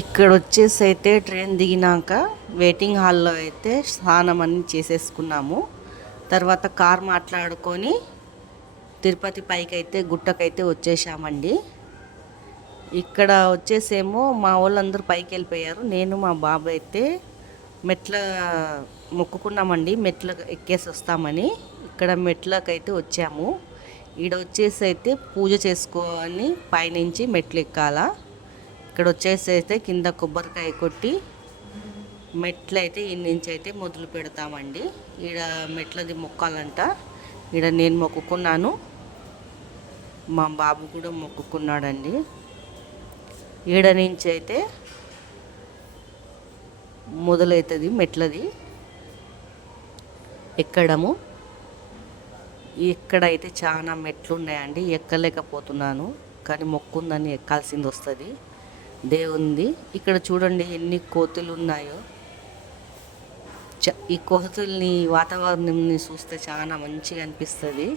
ఇక్కడ వచ్చేసి అయితే ట్రైన్ దిగినాక వెయిటింగ్ హాల్లో అయితే స్నానం అన్ని చేసేసుకున్నాము. తర్వాత కార్ మాట్లాడుకొని తిరుపతి పైకి అయితే గుట్టకైతే వచ్చేసామండి. ఇక్కడ వచ్చేసేమో మా వాళ్ళందరూ పైకి వెళ్ళిపోయారు. నేను మా బాబు అయితే మెట్ల మొక్కుకున్నామండి, మెట్ల ఎక్కేసి వస్తామని. ఇక్కడ మెట్లకైతే వచ్చాము. ఈడ వచ్చేసి అయితే పూజ చేసుకొని పైనుంచి మెట్లు ఎక్కాలా. ఇక్కడ వచ్చేసి అయితే కింద కొబ్బరికాయ కొట్టి మెట్లు అయితే ఈ నుంచి అయితే మొదలు పెడతామండి. ఈడ మెట్లది మొక్కాలంట. ఈడ నేను మొక్కుకున్నాను, మా బాబు కూడా మొక్కుకున్నాడండి. ఈడ నుంచి అయితే మొదలవుతుంది మెట్లది ఎక్కడము. ఇక్కడైతే చాలా మెట్లు ఉన్నాయండి, ఎక్కలేకపోతున్నాను. కానీ మొక్కుందని ఎక్కాల్సింది వస్తుంది దేవుంది. ఇక్కడ చూడండి ఎన్ని కోతులు ఉన్నాయో. ఈ కోతుల్ని వాతావరణంని చూస్తే చాలా మంచిగా అనిపిస్తుంది.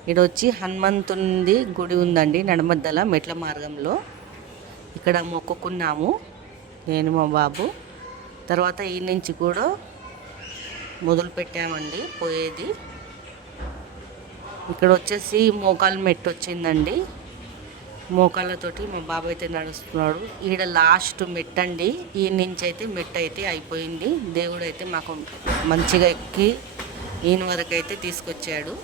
ఇక్కడ వచ్చి హనుమంతునిది గుడి ఉందండి నడమద్దల మెట్ల మార్గంలో. ఇక్కడ మొక్కుకున్నాము నేను మా బాబు. తర్వాత ఈ నుంచి కూడా మొదలు పెట్టామండి పోయేది. ఇక్కడ వచ్చేసి మోకాలు మెట్టు వచ్చిందండి. మోకాళ్ళతోటి మా బాబు అయితే నడుస్తున్నాడు. ఈడ లాస్ట్ మెట్ అండి. ఈ నుంచి అయితే మెట్ అయితే అయిపోయింది. దేవుడు అయితే మాకు మంచిగా ఎక్కి ఈయన వరకు అయితే తీసుకొచ్చాడు.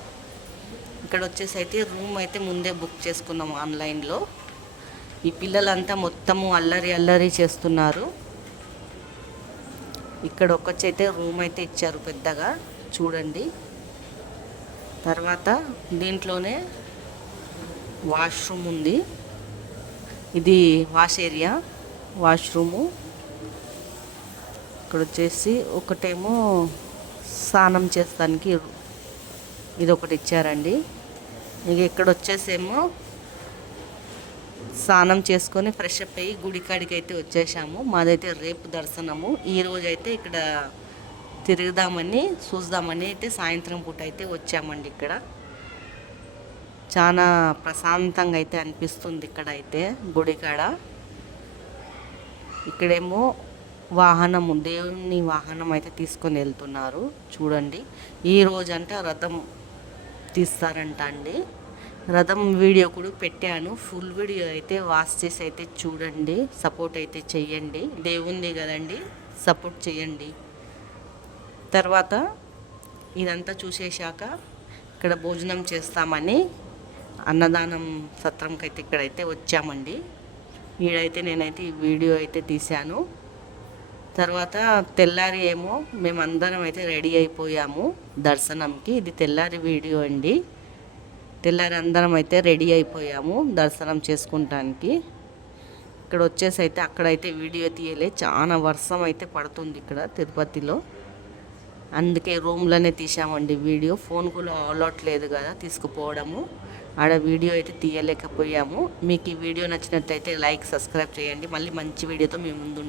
ఇక్కడ వచ్చేసి అయితే రూమ్ అయితే ముందే బుక్ చేసుకున్నాము ఆన్లైన్లో. ఈ పిల్లలంతా మొత్తము అల్లరి అల్లరి చేస్తున్నారు. ఇక్కడ ఒక్కచైతే రూమ్ అయితే ఇచ్చారు పెద్దగా చూడండి. తర్వాత దీంట్లోనే వాష్రూమ్ ఉంది. ఇది వాష్ ఏరియా, వాష్రూము. ఇక్కడ వచ్చేసి ఒకటేమో స్నానం చేస్తానికి ఇది ఒకటి ఇచ్చారండి. ఇక ఇక్కడ వచ్చేసేమో స్నానం చేసుకొని ఫ్రెష్ అప్ అయ్యి గుడికాడికి అయితే వచ్చేసాము. మాదైతే రేపు దర్శనము. ఈరోజు అయితే ఇక్కడ తిరుగుదామని చూద్దామని అయితే సాయంత్రం పూట అయితే వచ్చామండి. ఇక్కడ చాలా ప్రశాంతంగా అయితే అనిపిస్తుంది ఇక్కడ అయితే గుడికాడ. ఇక్కడేమో వాహనము, దేవుని వాహనం అయితే తీసుకొని వెళ్తున్నారు చూడండి. ఈ రోజంట రథం తీస్తారంట అండి. రథం వీడియో కూడా పెట్టాను, ఫుల్ వీడియో అయితే వాచ్ చేసి అయితే చూడండి, సపోర్ట్ అయితే చెయ్యండి. దేవుంది కదండి, సపోర్ట్ చేయండి. తర్వాత ఇదంతా చూసేశాక ఇక్కడ భోజనం చేస్తామని అన్నదానం సత్రంకి అయితే ఇక్కడైతే వచ్చామండి. ఈడైతే నేనైతే ఈ వీడియో అయితే తీశాను. తర్వాత తెల్లారి ఏమో మేమందరం అయితే రెడీ అయిపోయాము దర్శనంకి. ఇది తెల్లారి వీడియో అండి. తెల్లారి అందరం అయితే రెడీ అయిపోయాము దర్శనం చేసుకుంటానికి. ఇక్కడ వచ్చేసి అయితే అక్కడైతే వీడియో తీయలే, చాలా వర్షం అయితే పడుతుంది ఇక్కడ తిరుపతిలో. అందుకే రూమ్లోనే తీసామండి వీడియో. ఫోన్ కూడా అలవాట్లేదు కదా తీసుకుపోవడము. ఆడ వీడియో అయితే తీయలేకపోయాము. మీకు ఈ వీడియో నచ్చినట్లయితే లైక్, సబ్స్క్రైబ్ చేయండి. మళ్ళీ మంచి వీడియోతో మీ ముందు